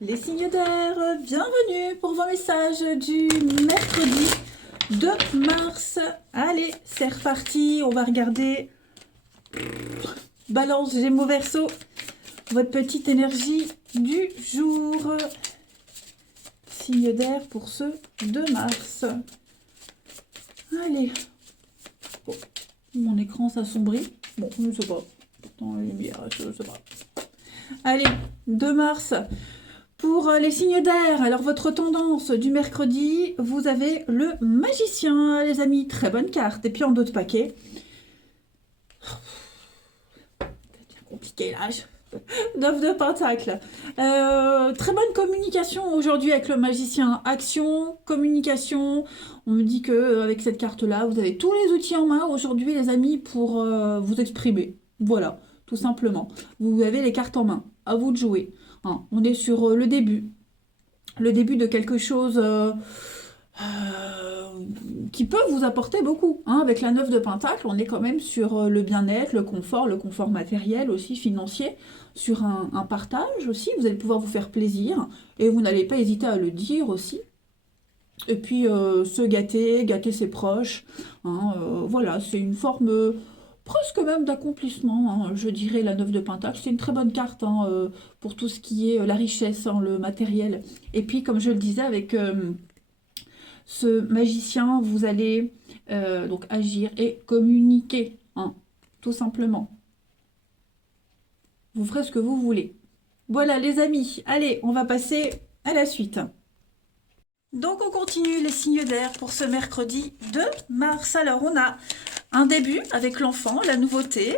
Les signes d'air, bienvenue pour vos messages du mercredi 2 mars. Allez, c'est reparti, on va regarder Balance, Gémeaux, Verseau, votre petite énergie du jour. Signe d'air pour ce 2 mars. Allez. Oh, mon écran s'assombrit. Bon, je ne sais pas. Pourtant, la lumière, je ne sais pas. Allez, 2 mars. Pour les signes d'air, alors votre tendance du mercredi, vous avez le magicien, les amis. Très bonne carte. Et puis en dos de paquet. C'est bien compliqué là. 9 de pentacle. Très bonne communication aujourd'hui avec le magicien. Action, communication. On me dit que avec cette carte-là, vous avez tous les outils en main aujourd'hui, les amis, pour vous exprimer. Voilà, tout simplement. Vous avez les cartes en main. À vous de jouer. Hein, on est sur le début. Le début de quelque chose qui peut vous apporter beaucoup. Hein. Avec la 9 de pentacle, on est quand même sur le bien-être, le confort matériel aussi, financier, sur un partage aussi. Vous allez pouvoir vous faire plaisir et vous n'allez pas hésiter à le dire aussi. Et puis se gâter, gâter ses proches. Hein, voilà, c'est une forme presque même d'accomplissement, hein, je dirais, la 9 de pentacle. C'est une très bonne carte hein, pour tout ce qui est la richesse, hein, le matériel. Et puis, comme je le disais, avec ce magicien, vous allez donc agir et communiquer, hein, tout simplement. Vous ferez ce que vous voulez. Voilà les amis, allez, on va passer à la suite. Donc on continue les signes d'air pour ce mercredi 2 mars. Alors on a un début avec l'enfant, la nouveauté,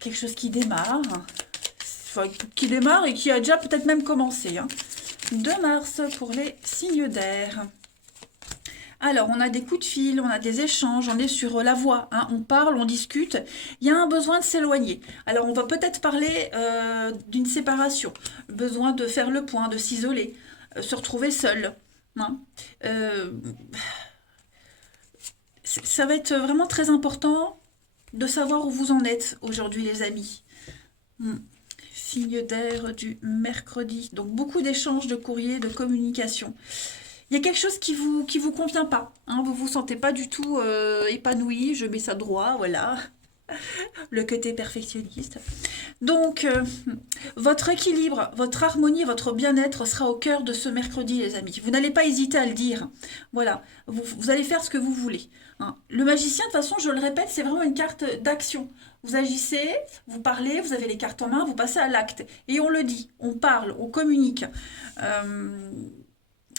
quelque chose qui démarre, enfin, qui démarre et qui a déjà peut-être même commencé. Hein. 2 mars pour les signes d'air. Alors, on a des coups de fil, on a des échanges, on est sur la voie, hein, on parle, on discute. Il y a un besoin de s'éloigner. Alors, on va peut-être parler d'une séparation, besoin de faire le point, de s'isoler, se retrouver seul. Hein. Ça va être vraiment très important de savoir où vous en êtes aujourd'hui, les amis. Signe d'air du mercredi. Donc, beaucoup d'échanges de courriers, de communication. Il y a quelque chose qui vous convient pas. Hein, vous vous sentez pas du tout épanoui. Je mets ça droit, voilà. Le côté perfectionniste. Donc, votre équilibre, votre harmonie, votre bien-être sera au cœur de ce mercredi, les amis. Vous n'allez pas hésiter à le dire. Voilà, vous allez faire ce que vous voulez. Hein. Le magicien, de toute façon, je le répète, c'est vraiment une carte d'action. Vous agissez, vous parlez, vous avez les cartes en main, vous passez à l'acte. Et on le dit, on parle, on communique.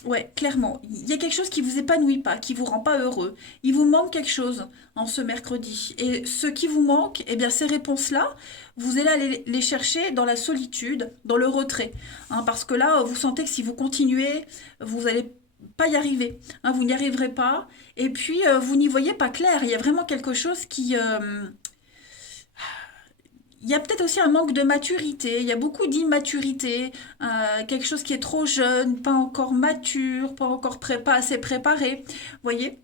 Ouais, clairement. Il y a quelque chose qui vous épanouit pas, qui vous rend pas heureux. Il vous manque quelque chose en ce mercredi. Et ce qui vous manque, eh bien, ces réponses-là, vous allez aller les chercher dans la solitude, dans le retrait. Hein, parce que là, vous sentez que si vous continuez, vous n'allez pas y arriver. Hein, vous n'y arriverez pas. Et puis, vous n'y voyez pas clair. Il y a vraiment quelque chose qui, il y a peut-être aussi un manque de maturité, il y a beaucoup d'immaturité, quelque chose qui est trop jeune, pas encore mature, pas encore pas assez préparé. Vous voyez?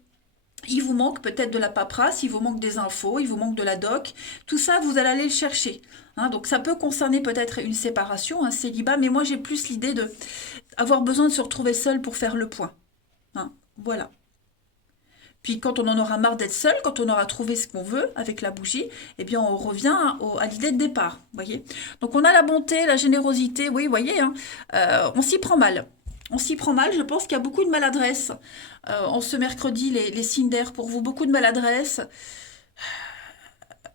Il vous manque peut-être de la paperasse, il vous manque des infos, il vous manque de la doc. Tout ça, vous allez aller le chercher. Hein, donc ça peut concerner peut-être une séparation, un célibat, mais moi j'ai plus l'idée de avoir besoin de se retrouver seul pour faire le point. Hein, voilà. Puis quand on en aura marre d'être seul, quand on aura trouvé ce qu'on veut avec la bougie, eh bien on revient à l'idée de départ, voyez. Donc on a la bonté, la générosité, oui, voyez, hein, on s'y prend mal. On s'y prend mal, je pense qu'il y a beaucoup de maladresse en ce mercredi, les signes d'air pour vous, beaucoup de maladresse.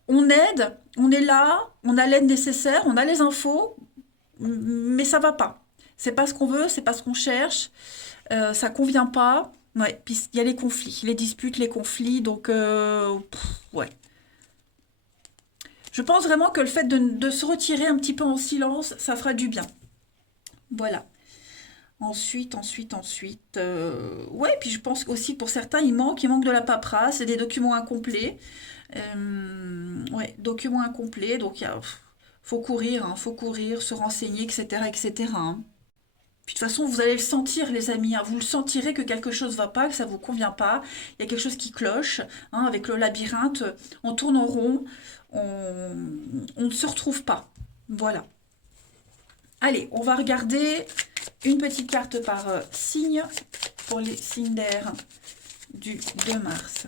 On aide, on est là, on a l'aide nécessaire, on a les infos, mais ça va pas. C'est pas ce qu'on veut, c'est pas ce qu'on cherche, ça convient pas. Ouais, puis il y a les conflits, les disputes, les conflits, donc ouais. Je pense vraiment que le fait de se retirer un petit peu en silence, ça fera du bien. Voilà. Ensuite, ouais, puis je pense aussi pour certains, il manque de la paperasse et des documents incomplets. Ouais, documents incomplets, donc faut courir, se renseigner, etc., etc. Hein. Puis de toute façon, vous allez le sentir, les amis. Hein. Vous le sentirez que quelque chose va pas, que ça vous convient pas. Il y a quelque chose qui cloche. Hein, avec le labyrinthe, on tourne en rond, on ne se retrouve pas. Voilà. Allez, on va regarder une petite carte par signe pour les signes d'air du 2 mars.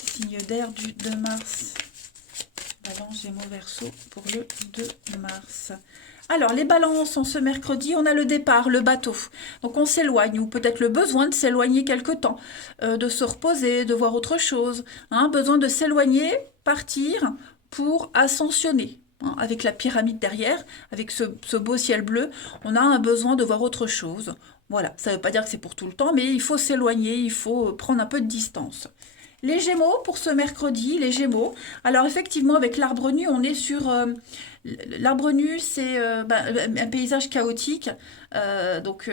Signe d'air du 2 mars. Balance, Gémeaux, Verseau pour le 2 mars. Alors, les balances, en ce mercredi, on a le départ, le bateau. Donc, on s'éloigne, ou peut-être le besoin de s'éloigner quelque temps, de se reposer, de voir autre chose. Hein, besoin de s'éloigner, partir pour ascensionner. Hein, avec la pyramide derrière, avec ce beau ciel bleu, on a un besoin de voir autre chose. Voilà, ça ne veut pas dire que c'est pour tout le temps, mais il faut s'éloigner, il faut prendre un peu de distance. Les Gémeaux, pour ce mercredi, les Gémeaux. Alors effectivement, avec l'arbre nu, on est sur... l'arbre nu, c'est un paysage chaotique. Donc,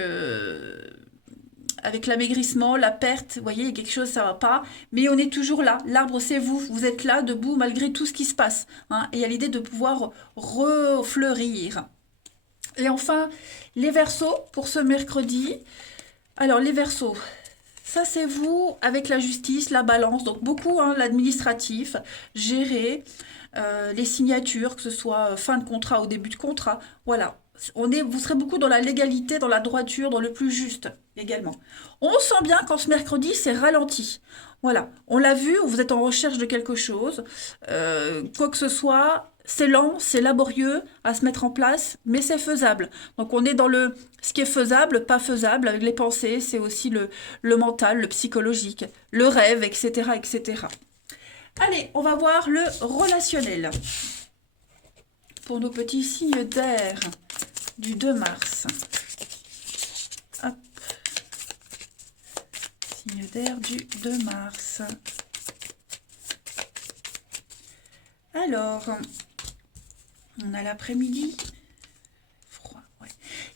avec l'amaigrissement, la perte, vous voyez, il y a quelque chose, ça ne va pas. Mais on est toujours là. L'arbre, c'est vous. Vous êtes là, debout, malgré tout ce qui se passe. Hein, et il y a l'idée de pouvoir refleurir. Et enfin, les Verseaux, pour ce mercredi. Alors, les Verseaux... Ça, c'est vous avec la justice, la balance, donc beaucoup l'administratif, gérer les signatures, que ce soit fin de contrat ou début de contrat. Voilà, vous serez beaucoup dans la légalité, dans la droiture, dans le plus juste également. On sent bien qu'en ce mercredi, c'est ralenti. Voilà, on l'a vu, vous êtes en recherche de quelque chose, quoi que ce soit, c'est lent, c'est laborieux à se mettre en place, mais c'est faisable. Donc on est dans ce qui est faisable, pas faisable, avec les pensées, c'est aussi le mental, le psychologique, le rêve, etc., etc. Allez, on va voir le relationnel. Pour nos petits signes d'air du 2 mars. Hop. Signe d'air du 2 mars. Alors, on a l'après-midi. Froid, ouais.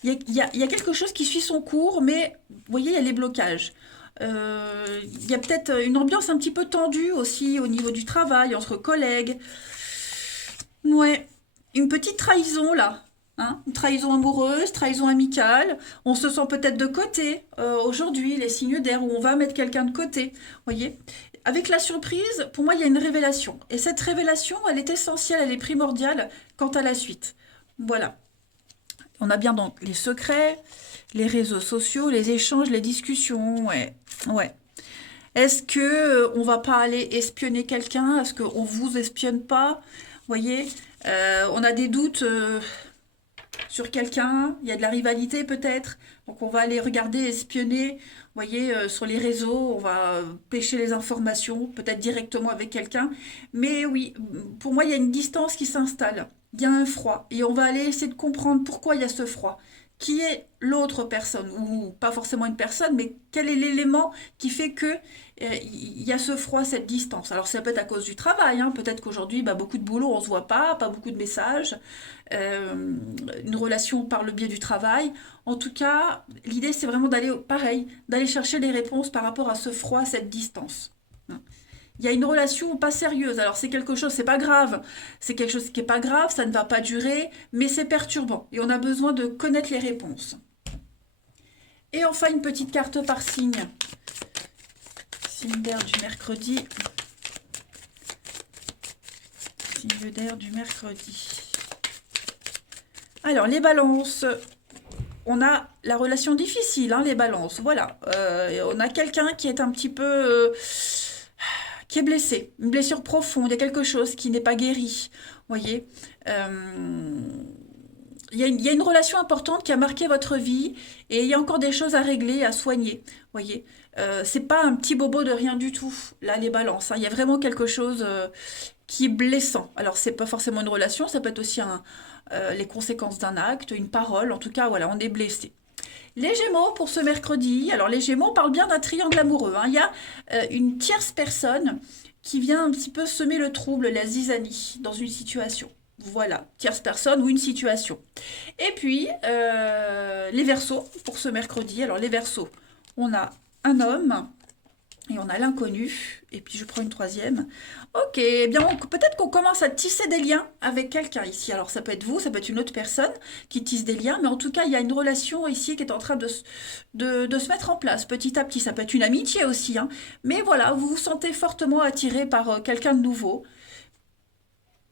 Il y a quelque chose qui suit son cours, mais vous voyez, il y a les blocages. Il y a peut-être une ambiance un petit peu tendue aussi au niveau du travail, entre collègues. Ouais, une petite trahison là. Hein, une trahison amoureuse, trahison amicale. On se sent peut-être de côté aujourd'hui, les signes d'air, où on va mettre quelqu'un de côté. Voyez, avec la surprise, pour moi, il y a une révélation. Et cette révélation, elle est essentielle, elle est primordiale quant à la suite. Voilà. On a bien donc les secrets, les réseaux sociaux, les échanges, les discussions. Ouais, ouais. Est-ce que on va pas aller espionner quelqu'un? Est-ce qu'on vous espionne pas? Vous voyez, on a des doutes sur quelqu'un, il y a de la rivalité peut-être, donc on va aller regarder, espionner, vous voyez, sur les réseaux, on va pêcher les informations, peut-être directement avec quelqu'un, mais oui, pour moi, il y a une distance qui s'installe, il y a un froid, et on va aller essayer de comprendre pourquoi il y a ce froid. Qui est l'autre personne, ou pas forcément une personne, mais quel est l'élément qui fait que il y a ce froid, cette distance. Alors ça peut être à cause du travail, hein. Peut-être qu'aujourd'hui, beaucoup de boulot, on se voit pas beaucoup de messages, une relation par le biais du travail. En tout cas, l'idée c'est vraiment d'aller, pareil, d'aller chercher les réponses par rapport à ce froid, cette distance. Il y a une relation pas sérieuse. Alors c'est quelque chose, c'est pas grave. C'est quelque chose qui est pas grave, ça ne va pas durer, mais c'est perturbant. Et on a besoin de connaître les réponses. Et enfin, une petite carte par signe. Signe d'air du mercredi. Signe d'air du mercredi. Alors, les balances. On a la relation difficile, hein, les balances. Voilà. On a quelqu'un qui est un petit peu... qui est blessé. Une blessure profonde. Il y a quelque chose qui n'est pas guéri. Vous voyez, il y a une relation importante qui a marqué votre vie et il y a encore des choses à régler, à soigner. Vous voyez, c'est pas un petit bobo de rien du tout, là, les balances. Hein. Il y a vraiment quelque chose qui est blessant. Alors, c'est pas forcément une relation, ça peut être aussi les conséquences d'un acte, une parole. En tout cas, voilà, on est blessé. Les Gémeaux pour ce mercredi. Alors, les Gémeaux, on parle bien d'un triangle amoureux. Hein. Il y a une tierce personne qui vient un petit peu semer le trouble, la zizanie, dans une situation. Voilà, tierce personne ou une situation. Et puis, les Verseaux pour ce mercredi. Alors, les Verseaux, on a un homme et on a l'inconnu. Et puis, je prends une troisième. Ok, eh bien, peut-être qu'on commence à tisser des liens avec quelqu'un ici. Alors, ça peut être vous, ça peut être une autre personne qui tisse des liens. Mais en tout cas, il y a une relation ici qui est en train de se mettre en place petit à petit. Ça peut être une amitié aussi. Hein. Mais voilà, vous vous sentez fortement attiré par quelqu'un de nouveau.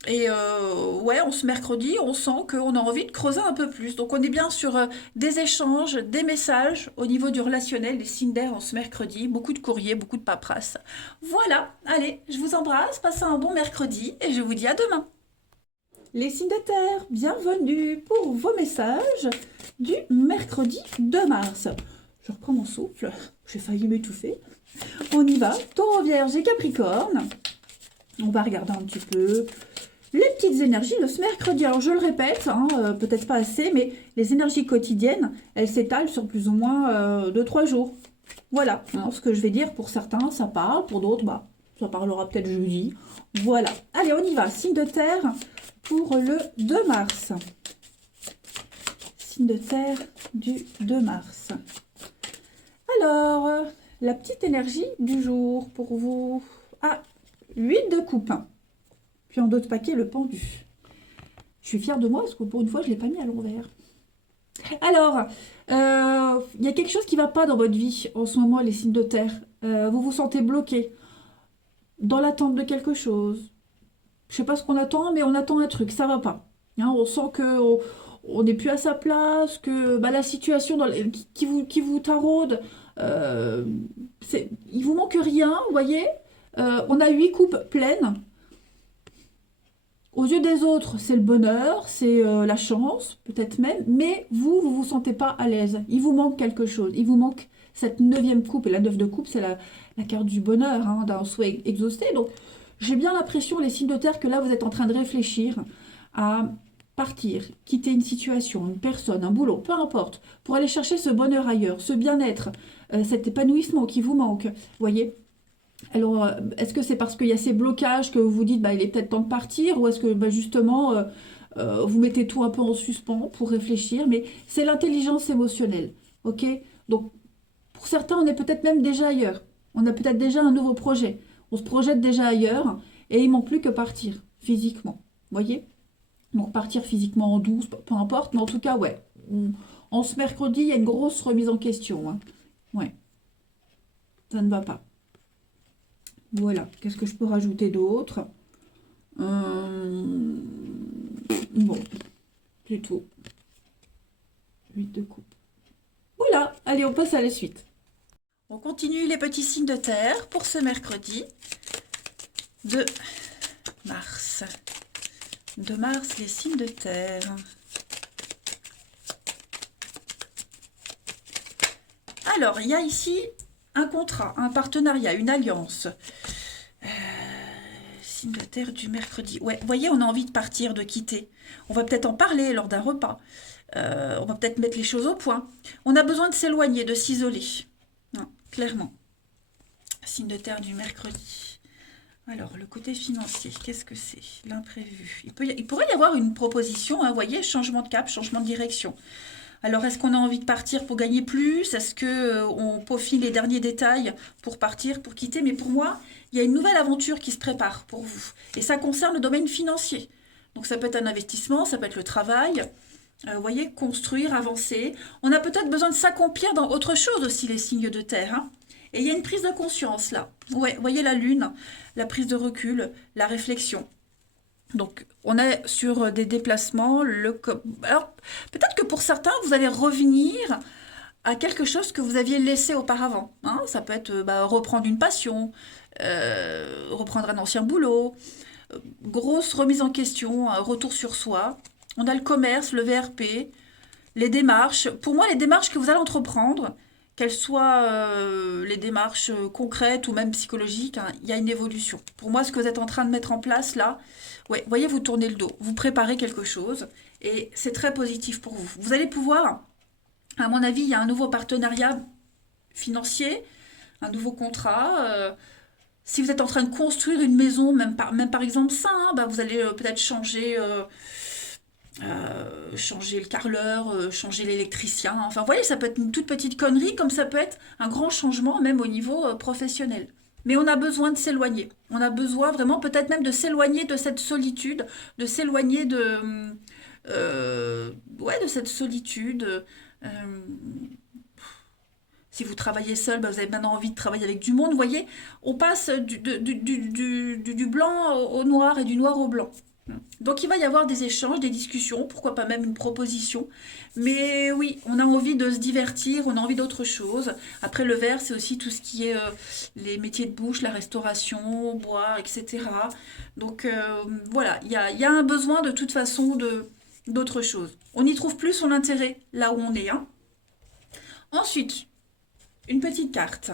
Et ouais, on ce mercredi, on sent qu'on a envie de creuser un peu plus. Donc on est bien sur des échanges, des messages au niveau du relationnel, les signes d'air en ce mercredi, beaucoup de courriers, beaucoup de paperasse. Voilà, allez, je vous embrasse, passez un bon mercredi et je vous dis à demain. Les signes de terre, bienvenue pour vos messages du mercredi 2 mars. Je reprends mon souffle, j'ai failli m'étouffer. On y va, Taureau, Vierge et Capricorne. On va regarder un petit peu les petites énergies de ce mercredi. Alors je le répète, hein, peut-être pas assez, mais les énergies quotidiennes, elles s'étalent sur plus ou moins 2-3 jours. Voilà, hein, ce que je vais dire, pour certains, ça parle, pour d'autres, bah, ça parlera peut-être jeudi. Voilà, allez, on y va. Signe de terre pour le 2 mars. Signe de terre du 2 mars. Alors, la petite énergie du jour pour vous. Ah, 8 de coupe. Puis en d'autres paquets, le pendu. Je suis fière de moi parce que pour une fois, je ne l'ai pas mis à l'envers. Alors, il y a quelque chose qui ne va pas dans votre vie en ce moment, les signes de terre. Vous vous sentez bloqué dans l'attente de quelque chose. Je ne sais pas ce qu'on attend, mais on attend un truc, ça ne va pas. Hein, on sent que on n'est plus à sa place, que bah, la situation qui vous taraude, il vous manque rien, vous voyez. On a 8 coupes pleines. Aux yeux des autres, c'est le bonheur, c'est la chance, peut-être même, mais vous vous sentez pas à l'aise. Il vous manque quelque chose. Il vous manque cette neuvième coupe. Et la 9 de coupe, c'est la carte du bonheur, hein, d'un souhait exaucé. Donc, j'ai bien l'impression, les signes de terre, que là, vous êtes en train de réfléchir à partir, quitter une situation, une personne, un boulot, peu importe, pour aller chercher ce bonheur ailleurs, ce bien-être, cet épanouissement qui vous manque. Vous voyez? Alors, est-ce que c'est parce qu'il y a ces blocages que vous vous dites, bah, il est peut-être temps de partir, ou est-ce que bah, justement, vous mettez tout un peu en suspens pour réfléchir, mais c'est l'intelligence émotionnelle, ok? Donc, pour certains, on est peut-être même déjà ailleurs. On a peut-être déjà un nouveau projet. On se projette déjà ailleurs, et il ne manque plus que partir, physiquement, voyez? Donc, partir physiquement en douce, peu importe, mais en tout cas, ouais. En ce mercredi, il y a une grosse remise en question, hein. Ouais, ça ne va pas. Voilà, qu'est-ce que je peux rajouter d'autre? Euh, Bon, c'est tout. 8 de coupe. Voilà, allez, on passe à la suite. On continue les petits signes de terre pour ce mercredi 2 mars. 2 mars, les signes de terre. Alors, il y a ici un contrat, un partenariat, une alliance. Signe de terre du mercredi. Ouais, vous voyez, on a envie de partir, de quitter. On va peut-être en parler lors d'un repas. On va peut-être mettre les choses au point. On a besoin de s'éloigner, de s'isoler. Non, clairement. Signe de terre du mercredi. Alors, le côté financier, qu'est-ce que c'est? L'imprévu. Il pourrait y avoir une proposition, hein, vous voyez, changement de cap, changement de direction. Alors, est-ce qu'on a envie de partir pour gagner plus? Est-ce que on peaufine les derniers détails pour partir, pour quitter? Mais pour moi, il y a une nouvelle aventure qui se prépare pour vous. Et ça concerne le domaine financier. Donc, ça peut être un investissement, ça peut être le travail. Vous voyez, construire, avancer. On a peut-être besoin de s'accomplir dans autre chose aussi, les signes de terre, hein. Et il y a une prise de conscience là. Ouais, vous voyez la lune, la prise de recul, la réflexion. Donc, on est sur des déplacements. Alors, peut-être que pour certains, vous allez revenir à quelque chose que vous aviez laissé auparavant, hein. Ça peut être bah, reprendre une passion, reprendre un ancien boulot, grosse remise en question, un retour sur soi. On a le commerce, le VRP, les démarches. Pour moi, les démarches que vous allez entreprendre, qu'elles soient les démarches concrètes ou même psychologiques, hein, il y a une évolution. Pour moi, ce que vous êtes en train de mettre en place là, ouais, voyez, vous tournez le dos, vous préparez quelque chose et c'est très positif pour vous. Vous allez pouvoir, à mon avis, il y a un nouveau partenariat financier, un nouveau contrat. Si vous êtes en train de construire une maison, même par exemple ça, hein, bah, vous allez peut-être changer le carreleur, changer l'électricien. Enfin, vous voyez, ça peut être une toute petite connerie, comme ça peut être un grand changement, même au niveau professionnel. Mais on a besoin de s'éloigner. On a besoin vraiment peut-être même de s'éloigner de cette solitude, de s'éloigner ouais, de cette solitude. Euh, si vous travaillez seul, bah, vous avez maintenant envie de travailler avec du monde. Vous voyez, on passe du blanc au noir et du noir au blanc. Donc il va y avoir des échanges, des discussions, pourquoi pas même une proposition. Mais oui, on a envie de se divertir, on a envie d'autre chose. Après le verre, c'est aussi tout ce qui est les métiers de bouche, la restauration, boire, etc. Donc voilà, il y a un besoin de toute façon d'autre chose. On y trouve plus son intérêt là où on est, hein. Ensuite, une petite carte.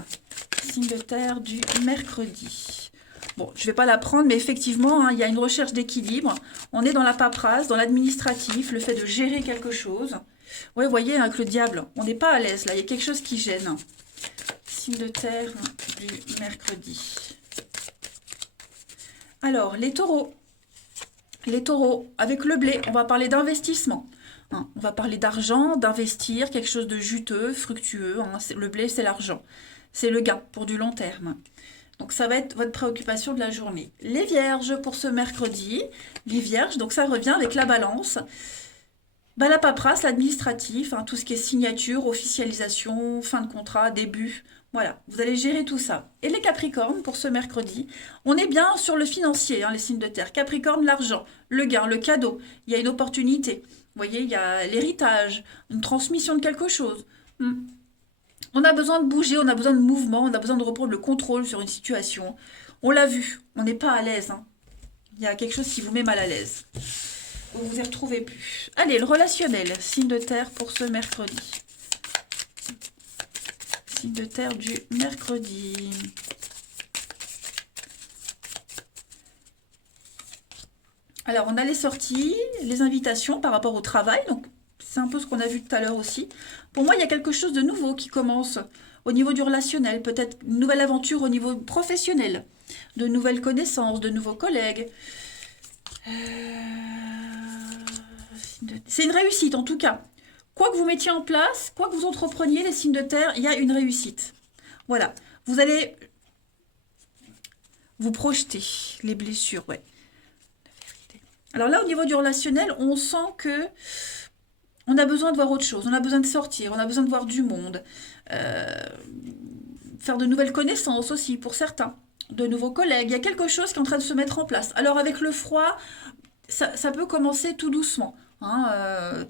Signe de terre du mercredi. Bon, je ne vais pas la prendre, mais effectivement, hein, il y a une recherche d'équilibre. On est dans la paperasse, dans l'administratif, le fait de gérer quelque chose. Ouais, vous voyez, avec le diable, on n'est pas à l'aise là, il y a quelque chose qui gêne. Signe de terre du mercredi. Alors, les taureaux. Les taureaux, avec le blé, on va parler d'investissement. Hein, on va parler d'argent, d'investir, quelque chose de juteux, fructueux. Hein, le blé, c'est l'argent. C'est le gain pour du long terme. Donc ça va être votre préoccupation de la journée. Les vierges pour ce mercredi. Les vierges, donc ça revient avec la balance. Bah, la paperasse, l'administratif, hein, tout ce qui est signature, officialisation, fin de contrat, début. Voilà, vous allez gérer tout ça. Et les capricornes pour ce mercredi. On est bien sur le financier, hein, les signes de terre. Capricorne, l'argent, le gain, le cadeau. Il y a une opportunité. Vous voyez, il y a l'héritage, une transmission de quelque chose. On a besoin de bouger, on a besoin de mouvement, on a besoin de reprendre le contrôle sur une situation. On l'a vu, on n'est pas à l'aise, hein. Il y a quelque chose qui vous met mal à l'aise. Vous ne vous y retrouvez plus. Allez, le relationnel, signe de terre pour ce mercredi. Signe de terre du mercredi. Alors, on a les sorties, les invitations par rapport au travail. Donc, c'est un peu ce qu'on a vu tout à l'heure aussi. Pour moi, il y a quelque chose de nouveau qui commence au niveau du relationnel. Peut-être une nouvelle aventure au niveau professionnel. De nouvelles connaissances, de nouveaux collègues. C'est une réussite en tout cas. Quoi que vous mettiez en place, quoi que vous entrepreniez, les signes de terre, il y a une réussite. Voilà. Vous allez vous projeter les blessures, ouais. Alors là, au niveau du relationnel, on sent que on a besoin de voir autre chose, on a besoin de sortir, on a besoin de voir du monde, faire de nouvelles connaissances aussi pour certains, de nouveaux collègues. Il y a quelque chose qui est en train de se mettre en place. Alors avec le froid, ça peut commencer tout doucement. Hein,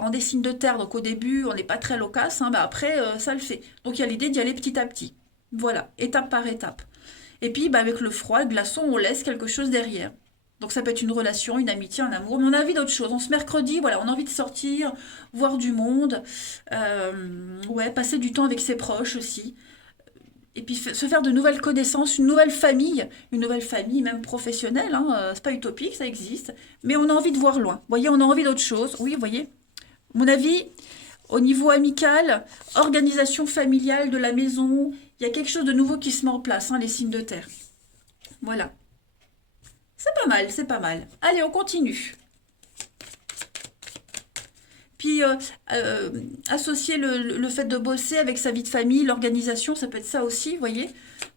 on des signes de terre, donc au début, on n'est pas très loquace, hein, après, ça le fait. Donc il y a l'idée d'y aller petit à petit. Voilà, étape par étape. Et puis, avec le froid, le glaçon, on laisse quelque chose derrière. Donc ça peut être une relation, une amitié, un amour, mais on a envie d'autre chose. On se mercredi, voilà, on a envie de sortir, voir du monde, ouais, passer du temps avec ses proches aussi. Et puis se faire de nouvelles connaissances, une nouvelle famille même professionnelle, hein, c'est pas utopique, ça existe, mais on a envie de voir loin. Vous voyez, on a envie d'autre chose. Oui, vous voyez. À mon avis, au niveau amical, organisation familiale de la maison, il y a quelque chose de nouveau qui se met en place, hein, les signes de terre. Voilà. C'est pas mal, c'est pas mal. Allez, on continue. Puis associer le fait de bosser avec sa vie de famille, l'organisation, ça peut être ça aussi, vous voyez.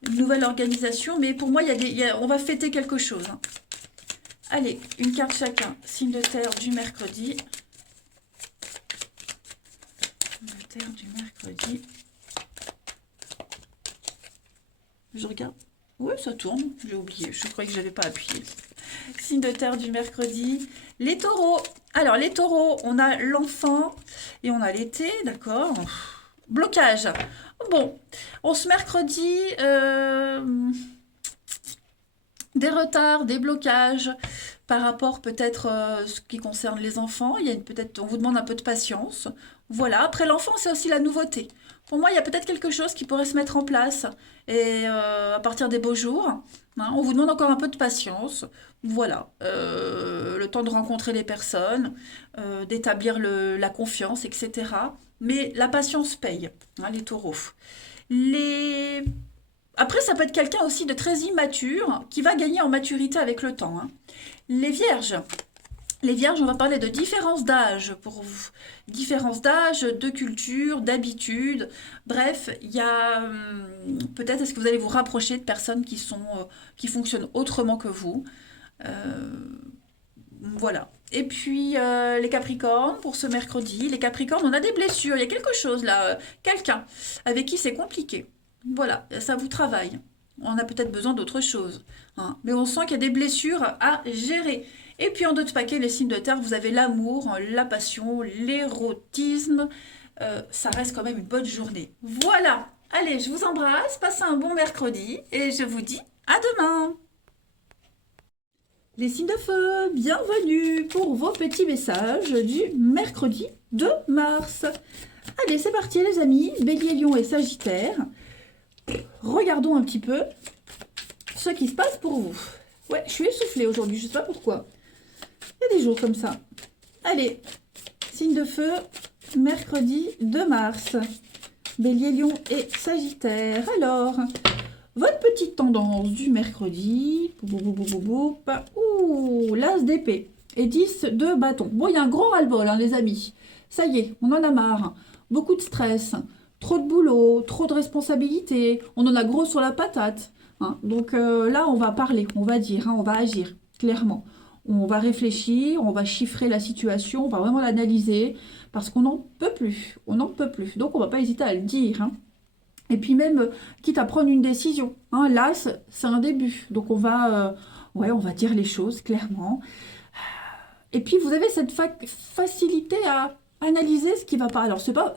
Une nouvelle organisation, mais pour moi, on va fêter quelque chose. Hein. Allez, une carte chacun. Signe de terre du mercredi. Signe de terre du mercredi. Je regarde. Oui, ça tourne. J'ai oublié. Je croyais que je n'avais pas appuyé. Signe de terre du mercredi. Les taureaux. Alors, les taureaux, on a l'enfant et on a l'été, d'accord. Blocage. Bon, on se mercredi, des retards, des blocages par rapport peut-être ce qui concerne les enfants. Il y a peut-être, on vous demande un peu de patience. Voilà. Après l'enfant, c'est aussi la nouveauté. Pour moi, il y a peut-être quelque chose qui pourrait se mettre en place et à partir des beaux jours. Hein, on vous demande encore un peu de patience. Voilà, le temps de rencontrer les personnes, d'établir la confiance, etc. Mais la patience paye, hein, les taureaux. Les... Après, ça peut être quelqu'un aussi de très immature qui va gagner en maturité avec le temps. Hein. Les vierges. Les vierges, on va parler de différence d'âge pour vous. Différence d'âge, de culture, d'habitude. Bref, il y a peut-être est-ce que vous allez vous rapprocher de personnes qui fonctionnent autrement que vous. Euh, voilà. Et puis les Capricornes pour ce mercredi. Les Capricornes, on a des blessures. Il y a quelque chose là. Quelqu'un avec qui c'est compliqué. Voilà, ça vous travaille. On a peut-être besoin d'autre chose. Hein. Mais on sent qu'il y a des blessures à gérer. Et puis en d'autres paquets, les signes de terre, vous avez l'amour, la passion, l'érotisme. Ça reste quand même une bonne journée. Voilà. Allez, je vous embrasse, passez un bon mercredi et je vous dis à demain. Les signes de feu, bienvenue pour vos petits messages du mercredi 2 mars. Allez, c'est parti les amis, Bélier, Lion et Sagittaire. Regardons un petit peu ce qui se passe pour vous. Ouais, je suis essoufflée aujourd'hui, je ne sais pas pourquoi. Il y a des jours comme ça. Allez, signe de feu, mercredi 2 mars. Bélier, Lion et Sagittaire. Alors, votre petite tendance du mercredi. Ouh, l'as d'épée et 10 de bâton. Bon, il y a un gros ras-le-bol, hein, les amis. Ça y est, on en a marre. Beaucoup de stress, trop de boulot, trop de responsabilités. On en a gros sur la patate. Hein. Donc là, on va parler, on va dire, hein, on va agir, clairement. On va réfléchir, on va chiffrer la situation, on va vraiment l'analyser, parce qu'on n'en peut plus, on n'en peut plus. Donc on ne va pas hésiter à le dire. Hein. Et puis même, quitte à prendre une décision. Hein, là, c'est un début. Donc on va, ouais, on va dire les choses clairement. Et puis vous avez cette facilité à analyser ce qui va pas. Alors c'est pas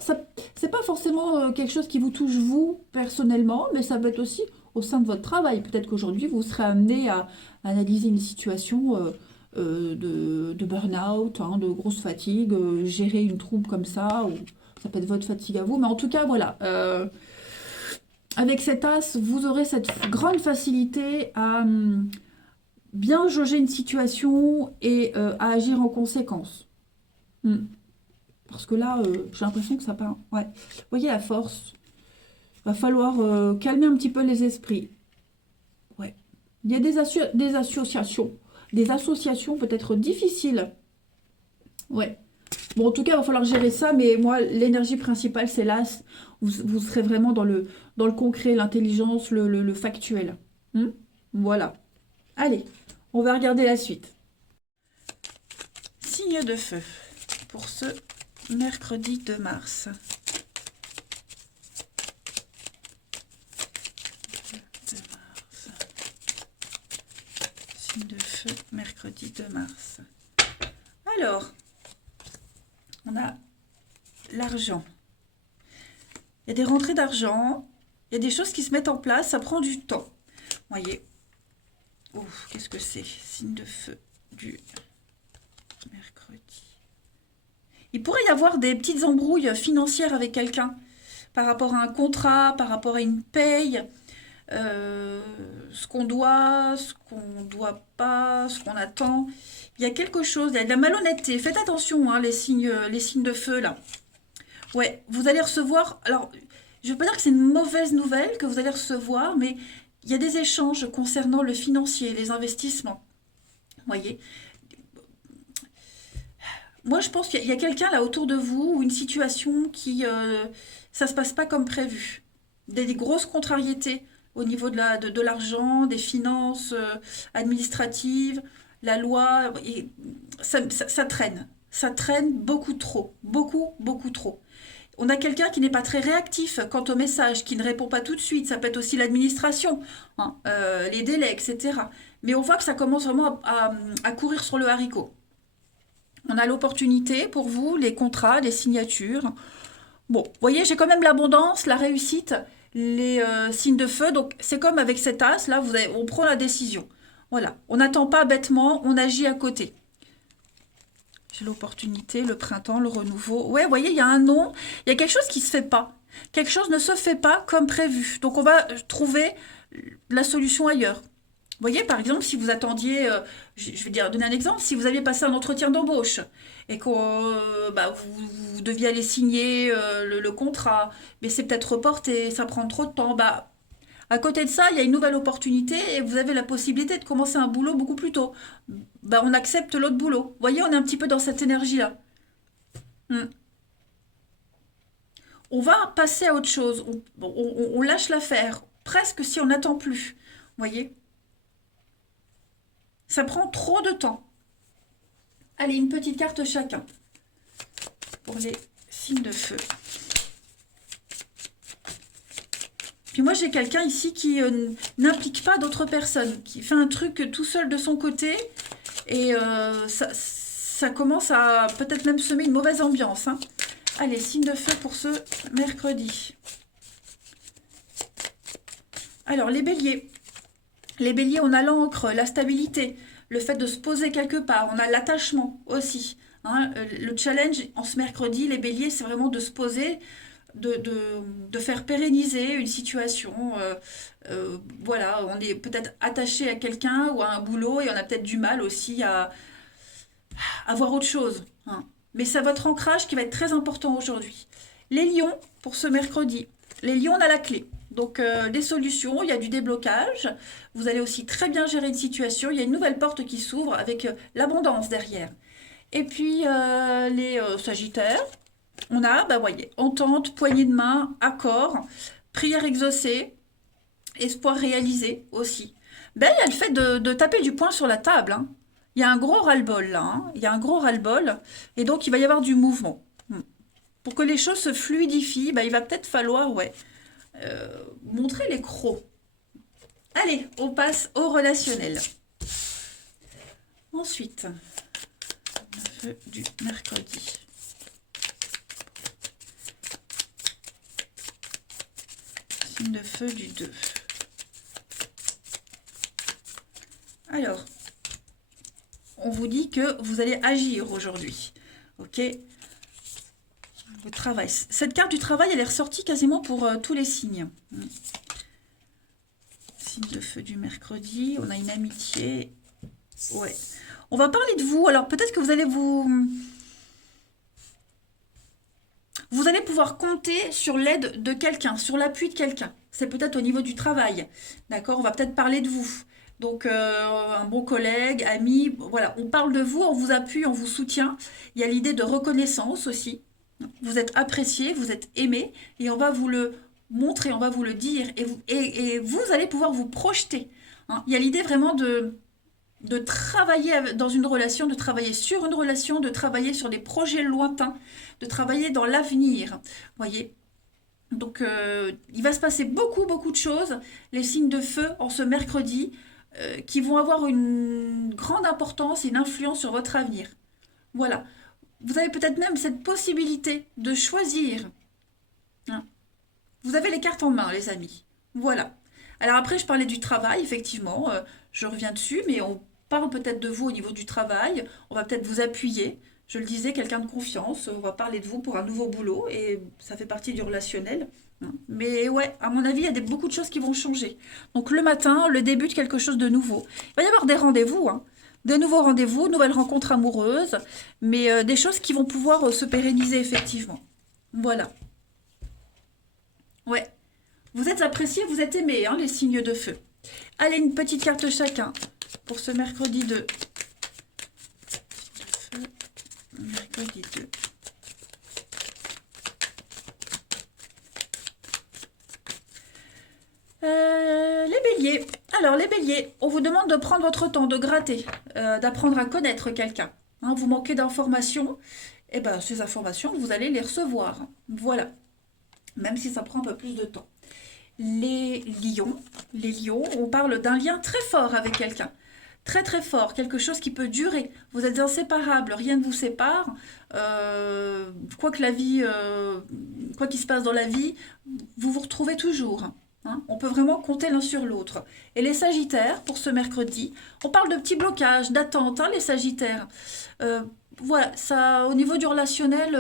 forcément quelque chose qui vous touche vous personnellement, mais ça peut être aussi au sein de votre travail. Peut-être qu'aujourd'hui vous serez amené à analyser une situation de burn-out, hein, de grosse fatigue, gérer une troupe comme ça, ou ça peut être votre fatigue à vous. Mais en tout cas, voilà. Avec cet as, vous aurez cette grande facilité à bien jauger une situation et à agir en conséquence. Parce que là, j'ai l'impression que ça part. Ouais. Vous voyez la force. Va falloir calmer un petit peu les esprits. Ouais. Il y a des associations. Des associations peut-être difficiles. Ouais. Bon, en tout cas, il va falloir gérer ça, mais moi, l'énergie principale, c'est l'as. Vous serez vraiment dans le concret, l'intelligence, le factuel. Voilà. Allez, on va regarder la suite. Signe de feu pour ce mercredi 2 mars. Signe de feu, mercredi 2 mars. Alors, on a l'argent. Il y a des rentrées d'argent, il y a des choses qui se mettent en place, ça prend du temps. Voyez. Ouf, qu'est-ce que c'est? Signe de feu du mercredi. Il pourrait y avoir des petites embrouilles financières avec quelqu'un par rapport à un contrat, par rapport à une paye, ce qu'on doit, ce qu'on ne doit pas, ce qu'on attend. Il y a quelque chose, il y a de la malhonnêteté. Faites attention, hein, les signes de feu, là. Ouais, vous allez recevoir... Alors, je ne veux pas dire que c'est une mauvaise nouvelle que vous allez recevoir, mais il y a des échanges concernant le financier, les investissements. Vous voyez? Moi, je pense qu'il y a quelqu'un là autour de vous ou une situation qui... ça ne se passe pas comme prévu. Des grosses contrariétés au niveau de l'argent, des finances administratives, la loi. Et ça traîne. Ça traîne beaucoup trop. Beaucoup, beaucoup trop. On a quelqu'un qui n'est pas très réactif quant au message, qui ne répond pas tout de suite. Ça peut être aussi l'administration, hein, les délais, etc. Mais on voit que ça commence vraiment à courir sur le haricot. On a l'opportunité pour vous, les contrats, les signatures. Bon, vous voyez, j'ai quand même l'abondance, la réussite, les signes de feu. Donc, c'est comme avec cet as, là, on prend la décision. Voilà, on n'attend pas bêtement, on agit à côté. J'ai l'opportunité, le printemps, le renouveau. Ouais, vous voyez, il y a un nom, il y a quelque chose qui ne se fait pas. Quelque chose ne se fait pas comme prévu. Donc, on va trouver la solution ailleurs. Vous voyez, par exemple, si vous attendiez, je vais donner un exemple, si vous aviez passé un entretien d'embauche et que vous deviez aller signer le contrat, mais c'est peut-être reporté, ça prend trop de temps, à côté de ça, il y a une nouvelle opportunité et vous avez la possibilité de commencer un boulot beaucoup plus tôt. On accepte l'autre boulot. Vous voyez, on est un petit peu dans cette énergie-là. On va passer à autre chose. On lâche l'affaire, presque si on n'attend plus. Vous voyez? Ça prend trop de temps. Allez, une petite carte chacun pour les signes de feu. Puis moi, j'ai quelqu'un ici qui n'implique pas d'autres personnes, qui fait un truc tout seul de son côté Et ça commence à peut-être même semer une mauvaise ambiance, hein. Allez, signe de feu pour ce mercredi. Alors, les béliers. Les béliers, on a l'encre, la stabilité, le fait de se poser quelque part. On a l'attachement aussi, hein. Le challenge en ce mercredi, les béliers, c'est vraiment de se poser, de faire pérenniser une situation. Voilà, on est peut-être attaché à quelqu'un ou à un boulot et on a peut-être du mal aussi à voir autre chose, hein. Mais c'est votre ancrage qui va être très important aujourd'hui. Les lions, pour ce mercredi. Les lions, on a la clé. Donc, des solutions, il y a du déblocage. Vous allez aussi très bien gérer une situation. Il y a une nouvelle porte qui s'ouvre avec l'abondance derrière. Et puis, les sagittaires, on a, bah, voyez, entente, poignée de main, accord, prière exaucée, espoir réalisé aussi. Ben, il y a le fait de taper du poing sur la table, hein. Il y a un gros ras-le-bol là, hein. Il y a un gros ras-le-bol. Et donc, il va y avoir du mouvement. Pour que les choses se fluidifient, ben, il va peut-être falloir, ouais, montrer les crocs. Allez, on passe au relationnel. Ensuite, le feu du mercredi. Signe de feu du 2. Alors, on vous dit que vous allez agir aujourd'hui. Ok? Le travail. Cette carte du travail, elle est ressortie quasiment pour tous les signes. Signe de feu du mercredi. On a une amitié. Ouais. On va parler de vous. Alors, peut-être que vous allez Vous allez pouvoir compter sur l'aide de quelqu'un, sur l'appui de quelqu'un. C'est peut-être au niveau du travail. D'accord? On va peut-être parler de vous. Donc, un bon collègue, ami, voilà, on parle de vous, on vous appuie, on vous soutient. Il y a l'idée de reconnaissance aussi. Vous êtes apprécié, vous êtes aimé, et on va vous le montrer, on va vous le dire, et vous allez pouvoir vous projeter, hein. Il y a l'idée vraiment de travailler dans une relation, de travailler sur une relation, de travailler sur des projets lointains, de travailler dans l'avenir, voyez. Donc, il va se passer beaucoup, beaucoup de choses, les signes de feu en ce mercredi, qui vont avoir une grande importance et une influence sur votre avenir. Voilà. Vous avez peut-être même cette possibilité de choisir, hein. Vous avez les cartes en main, les amis. Voilà. Alors après, je parlais du travail, effectivement. Je reviens dessus, mais on parle peut-être de vous au niveau du travail. On va peut-être vous appuyer. Je le disais, quelqu'un de confiance. On va parler de vous pour un nouveau boulot et ça fait partie du relationnel, hein. Mais ouais, à mon avis, il y a beaucoup de choses qui vont changer. Donc le matin, le début de quelque chose de nouveau. Il va y avoir des rendez-vous, hein. Des nouveaux rendez-vous, nouvelles rencontres amoureuses, mais des choses qui vont pouvoir se pérenniser effectivement. Voilà. Ouais. Vous êtes appréciés, vous êtes aimés, hein, les signes de feu. Allez, une petite carte chacun pour ce mercredi 2. Mercredi 2. Les béliers. Alors, les béliers, on vous demande de prendre votre temps, de gratter, d'apprendre à connaître quelqu'un, hein. Vous manquez d'informations, et ben ces informations, vous allez les recevoir. Voilà. Même si ça prend un peu plus de temps. Les lions, on parle d'un lien très fort avec quelqu'un. Très très fort, quelque chose qui peut durer. Vous êtes inséparables, rien ne vous sépare. Quoi que la vie, quoi qu'il se passe dans la vie, vous vous retrouvez toujours, hein. On peut vraiment compter l'un sur l'autre. Et les sagittaires, pour ce mercredi, on parle de petits blocages, d'attente, hein, les sagittaires. Voilà, ça, au niveau du relationnel,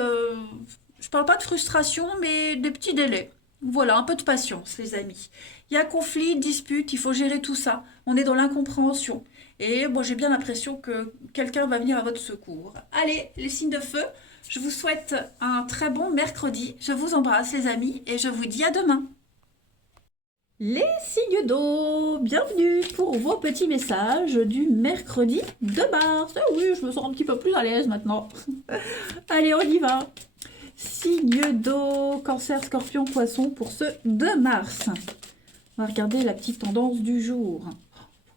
je parle pas de frustration, mais des petits délais. Voilà, un peu de patience, les amis. Il y a conflit, dispute, il faut gérer tout ça. On est dans l'incompréhension. Et moi, j'ai bien l'impression que quelqu'un va venir à votre secours. Allez, les signes de feu, je vous souhaite un très bon mercredi. Je vous embrasse, les amis, et je vous dis à demain. Les signes d'eau, bienvenue pour vos petits messages du mercredi 2 mars. Ah oui, je me sens un petit peu plus à l'aise maintenant. Allez, on y va. Signe d'eau, cancer, scorpion, poisson pour ce 2 mars. On va regarder la petite tendance du jour.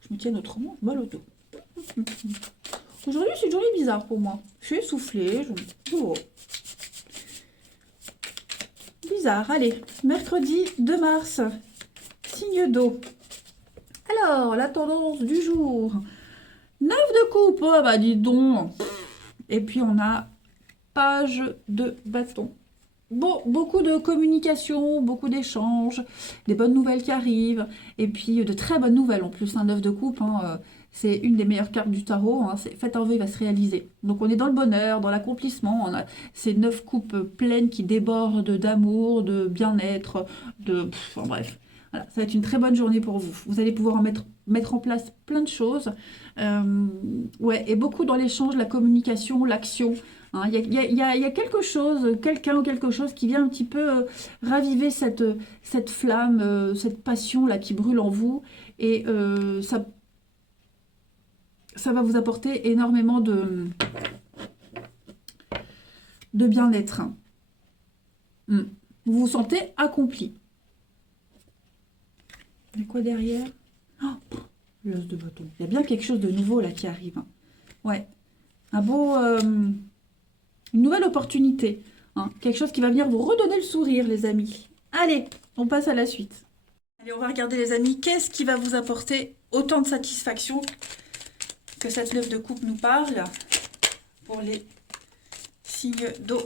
Je me tienne autrement, mal au dos. Aujourd'hui, c'est une journée bizarre pour moi. Je suis essoufflée. Oh. Bizarre, allez. Mercredi 2 mars. Signe d'eau. Alors, la tendance du jour. 9 de coupe, oh bah dis donc. Et puis on a page de bâton. Bon, beaucoup de communication, beaucoup d'échanges, des bonnes nouvelles qui arrivent, et puis de très bonnes nouvelles en plus, un 9 de coupe, hein, c'est une des meilleures cartes du tarot, hein, faites un vœu, il va se réaliser. Donc on est dans le bonheur, dans l'accomplissement, on a ces 9 coupes pleines qui débordent d'amour, de bien-être, enfin, bref. Voilà, ça va être une très bonne journée pour vous. Vous allez pouvoir mettre en place plein de choses. Ouais, et beaucoup dans l'échange, la communication, l'action. Hein, il y a quelque chose, quelqu'un ou quelque chose qui vient un petit peu raviver cette flamme, cette passion-là qui brûle en vous. Et ça va vous apporter énormément de bien-être. Mm. Vous vous sentez accompli. Et quoi derrière? Oh, l'os de bâton. Il y a bien quelque chose de nouveau là qui arrive. Hein. Ouais. Un beau... une nouvelle opportunité. Hein. Quelque chose qui va venir vous redonner le sourire, les amis. Allez, on passe à la suite. Allez, on va regarder, les amis, qu'est-ce qui va vous apporter autant de satisfaction que cette 9 de coupe nous parle pour les signes d'eau.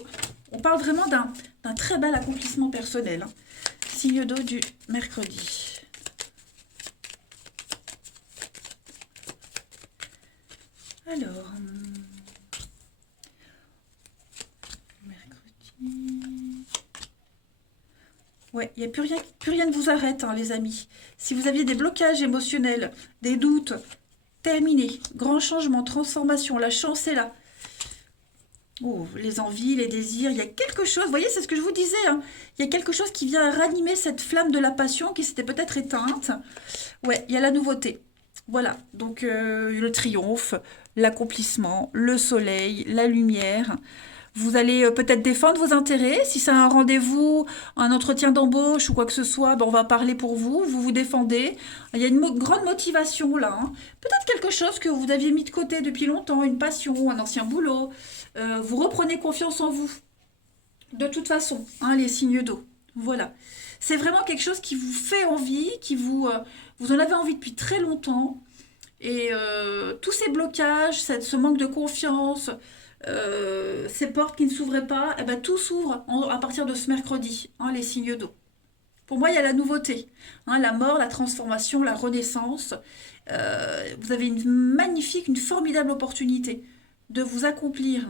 On parle vraiment d'un très bel accomplissement personnel. Hein. Signe d'eau du mercredi. Alors, mercredi. Ouais, il n'y a plus rien ne vous arrête, hein, les amis. Si vous aviez des blocages émotionnels, des doutes, terminé. Grand changement, transformation, la chance est là. Oh, les envies, les désirs, il y a quelque chose, vous voyez, c'est ce que je vous disais, hein. Il y a quelque chose qui vient ranimer cette flamme de la passion qui s'était peut-être éteinte. Ouais, il y a la nouveauté. Voilà, donc le triomphe, l'accomplissement, le soleil, la lumière. Vous allez peut-être défendre vos intérêts. Si c'est un rendez-vous, un entretien d'embauche ou quoi que ce soit, ben on va parler pour vous. Vous vous défendez. Il y a une grande motivation là. Hein. Peut-être quelque chose que vous aviez mis de côté depuis longtemps, une passion, un ancien boulot. Vous reprenez confiance en vous. De toute façon, hein, les signes d'eau. Voilà. C'est vraiment quelque chose qui vous fait envie, vous en avez envie depuis très longtemps. Et tous ces blocages, ce manque de confiance, ces portes qui ne s'ouvraient pas, eh ben, tout s'ouvre à partir de ce mercredi, hein, les signes d'eau. Pour moi, il y a la nouveauté, hein, la mort, la transformation, la renaissance. Vous avez une magnifique, une formidable opportunité de vous accomplir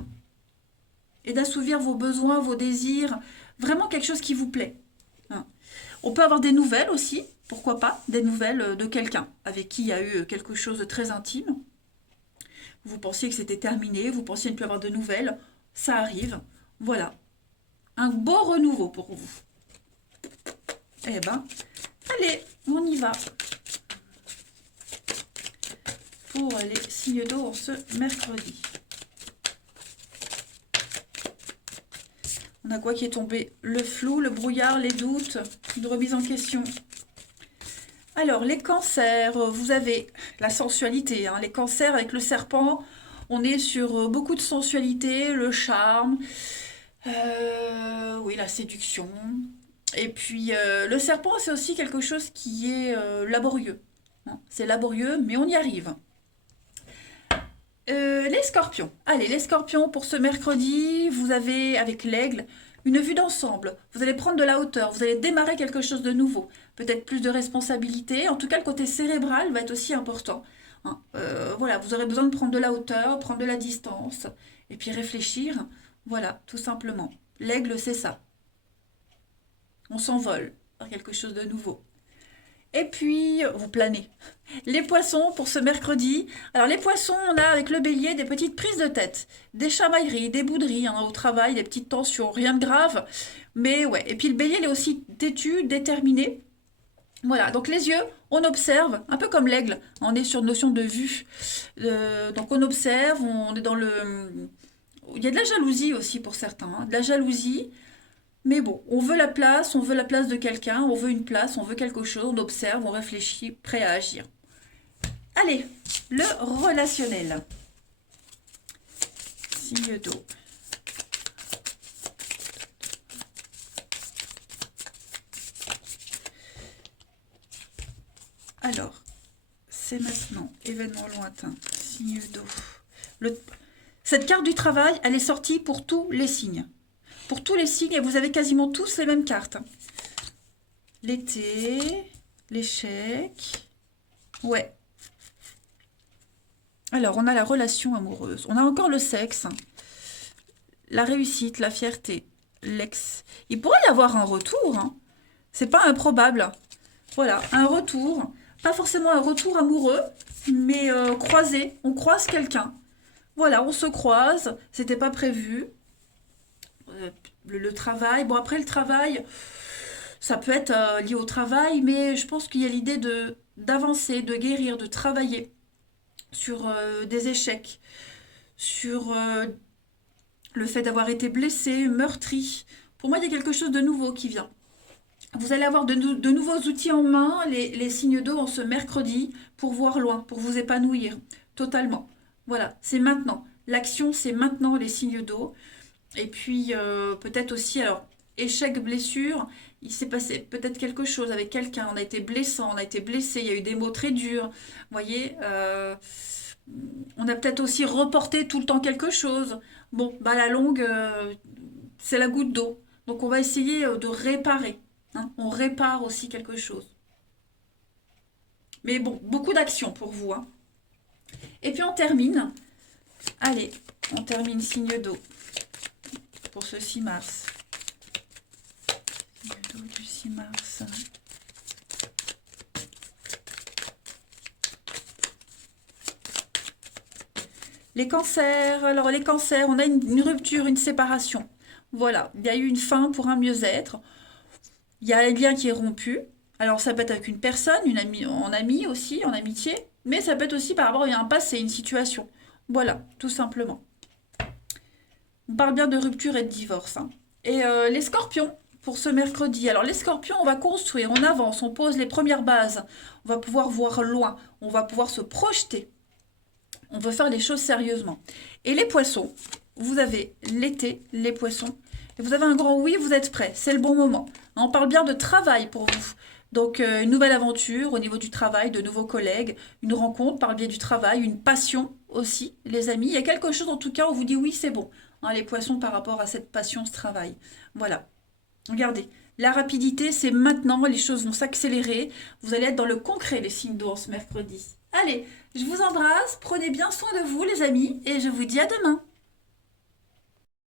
et d'assouvir vos besoins, vos désirs, vraiment quelque chose qui vous plaît. Hein. On peut avoir des nouvelles aussi, pourquoi pas, des nouvelles de quelqu'un avec qui il y a eu quelque chose de très intime. Vous pensiez que c'était terminé, vous pensiez ne plus avoir de nouvelles, ça arrive. Voilà, un beau renouveau pour vous. Eh ben, allez, on y va. Pour les signes d'eau en ce mercredi. On a quoi qui est tombé? Le flou, le brouillard, les doutes, une remise en question. Alors, les cancers, vous avez la sensualité. Hein, les cancers avec le serpent, on est sur beaucoup de sensualité, le charme, oui, la séduction. Et puis, le serpent, c'est aussi quelque chose qui est laborieux. Hein, c'est laborieux, mais on y arrive. Les scorpions. Allez, les scorpions, pour ce mercredi, vous avez, avec l'aigle, une vue d'ensemble. Vous allez prendre de la hauteur, vous allez démarrer quelque chose de nouveau. Peut-être plus de responsabilité. En tout cas, le côté cérébral va être aussi important. Hein. Voilà, vous aurez besoin de prendre de la hauteur, prendre de la distance, et puis réfléchir. Voilà, tout simplement. L'aigle, c'est ça. On s'envole vers quelque chose de nouveau. Et puis, vous planez. Les poissons pour ce mercredi. Alors les poissons, on a avec le bélier des petites prises de tête, des chamailleries, des bouderies hein, au travail, des petites tensions, rien de grave. Mais ouais, et puis le bélier, il est aussi têtu, déterminé. Voilà, donc les yeux, on observe, un peu comme l'aigle, on est sur une notion de vue. Donc on observe, on est dans le... Il y a de la jalousie aussi pour certains, hein, de la jalousie. Mais bon, on veut la place de quelqu'un, on veut une place, on veut quelque chose, on observe, on réfléchit, prêt à agir. Allez, le relationnel. Signe d'eau. Alors, c'est maintenant événement lointain, Signe d'eau. Le- Cette carte du travail, elle est sortie pour tous les signes. Pour tous les signes, et vous avez quasiment tous les mêmes cartes. L'été, l'échec. Ouais. Alors, on a la relation amoureuse. On a encore le sexe, la réussite, la fierté, l'ex. Il pourrait y avoir un retour, hein. C'est pas improbable. Voilà, un retour. Pas forcément un retour amoureux, mais croisé. On croise quelqu'un. Voilà, on se croise. C'était pas prévu. Le travail. Bon, après le travail, ça peut être lié au travail, mais je pense qu'il y a l'idée de d'avancer, de guérir, de travailler sur des échecs, sur le fait d'avoir été blessé, meurtri. Pour moi, il y a quelque chose de nouveau qui vient. Vous allez avoir de nouveaux outils en main, les signes d'eau en ce mercredi, pour voir loin, pour vous épanouir totalement. Voilà, c'est maintenant. L'action, c'est maintenant les signes d'eau. Et puis, peut-être aussi, alors, échec, blessure, il s'est passé peut-être quelque chose avec quelqu'un, on a été blessant, on a été blessé, il y a eu des mots très durs. Vous voyez, on a peut-être aussi reporté tout le temps quelque chose. Bon, bah à la longue, c'est la goutte d'eau. Donc on va essayer de réparer, hein. On répare aussi quelque chose. Mais bon, beaucoup d'action pour vous, hein. Et puis on termine. Allez, on termine signe d'eau pour ce 6 mars. Signe d'eau du 6 mars. Les cancers, alors les cancers, on a une rupture, une séparation. Voilà, il y a eu une fin pour un mieux-être. Il y a un lien qui est rompu. Alors ça peut être avec une personne, une amie, en ami aussi, en amitié, mais ça peut être aussi par rapport à un passé, une situation. Voilà, tout simplement. On parle bien de rupture et de divorce, hein. Et les scorpions, pour ce mercredi. Alors les scorpions, on va construire, on avance, on pose les premières bases. On va pouvoir voir loin, on va pouvoir se projeter. On veut faire les choses sérieusement. Et les poissons, vous avez l'été, les poissons. Et vous avez un grand oui, vous êtes prêts, c'est le bon moment. On parle bien de travail pour vous. Donc une nouvelle aventure au niveau du travail, de nouveaux collègues, une rencontre par le biais du travail, une passion aussi, les amis. Il y a quelque chose en tout cas où vous dit oui, c'est bon, hein, les poissons par rapport à cette passion, ce travail. Voilà. Regardez, la rapidité, c'est maintenant, les choses vont s'accélérer. Vous allez être dans le concret, les signes d'eau ce mercredi. Allez, je vous embrasse, prenez bien soin de vous les amis, et je vous dis à demain.